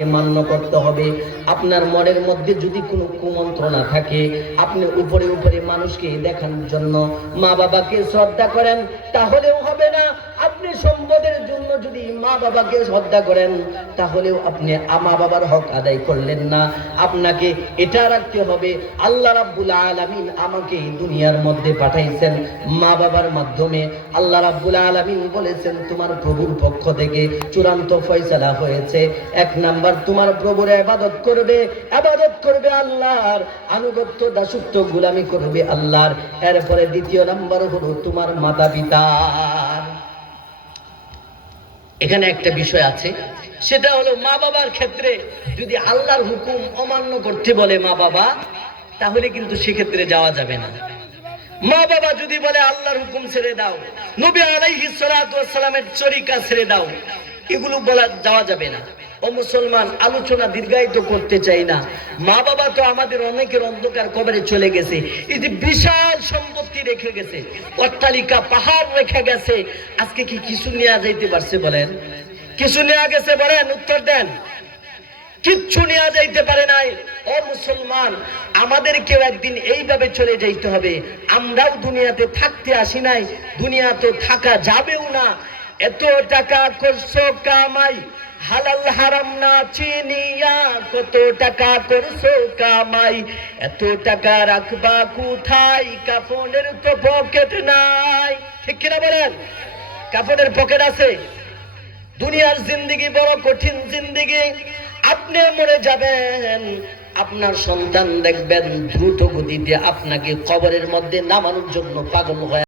মান্য করতে হবে। আপনার মনের মধ্যে যদি কোনো কুমন্ত্রণা থাকে, আপনি উপরে উপরে মানুষকে দেখানোর জন্য মা বাবাকে শ্রদ্ধা করেন, তাহলেও হবে না। সম্পদের জন্য যদি মা বাবাকে শ্রদ্ধা করেন, তাহলেও আপনি মা বাবার হক আদায় করলেন না। আপনাকে এটা রাখতে হবে, আল্লাহ রাব্বুল আলামিন আমাকে দুনিয়ার মধ্যে পাঠাইছেন মা বাবার মাধ্যমে। আল্লাহ রাব্বুল আলামিন বলেছেন, তোমার প্রভুর পক্ষ থেকে চূড়ান্ত ফয়সালা হয়েছে। এক নাম্বার, তোমার প্রভুর ইবাদত করবে ইবাদত করবে আল্লাহর, আনুগত্য দাসত্ব গোলামি করবে আল্লাহর। এরপরে দ্বিতীয় নাম্বার হলো তোমার মাতা পিতার এখানে একটা বিষয় আছে। সেটা হলো মা বাবার ক্ষেত্রে যদি আল্লাহর হুকুম অমান্য করতে বলে মা বাবা, তাহলে কিন্তু সেক্ষেত্রে যাওয়া যাবে না। মা বাবা যদি বলে আল্লাহর হুকুম ছেড়ে দাও, নবী আলাইহিস সালামের চরিকা ছেড়ে দাও, এগুলো বলা যাওয়া যাবে না। ও মুসলমান, আলোচনা দীর্ঘায়িত করতে চাই না। মা বাবা তো আমাদের অনেকের অন্ধকার কবরে চলে গেছে। এই যে বিশাল সম্পত্তি রেখে গেছে, অট্টালিকা, পাহাড় রেখে গেছে। আজকে কি কিছু নেওয়া যাইতে পারছে বলেন? কিছু নেওয়া গেছে বলেন? উত্তর দেন। কিচ্ছু নেওয়া যাইতে পারে নাই। ও মুসলমান, আমাদেরকেও একদিন এইভাবে চলে যাইতে হবে। আমরাও দুনিয়াতে থাকতে আসি নাই দুনিয়া তো থাকা যাবেও না। এত টাকা করছ কামাই হালাল হারাম না চিনিয়া কত টাকা করছ কামাই? এত টাকা রাখবা কোথায়? কাফনের তো পকেট নাই। ঠিক কিনা বলেন? কাফনের পকেট আছে। দুনিয়ার জিন্দিগি বড় কঠিন জিন্দিগি। আপনি মরে যাবেন। আপনার সন্তান দেখবেন দ্রুত গতিতে আপনাকে কবরের মধ্যে নামানোর জন্য পাগল হয়ে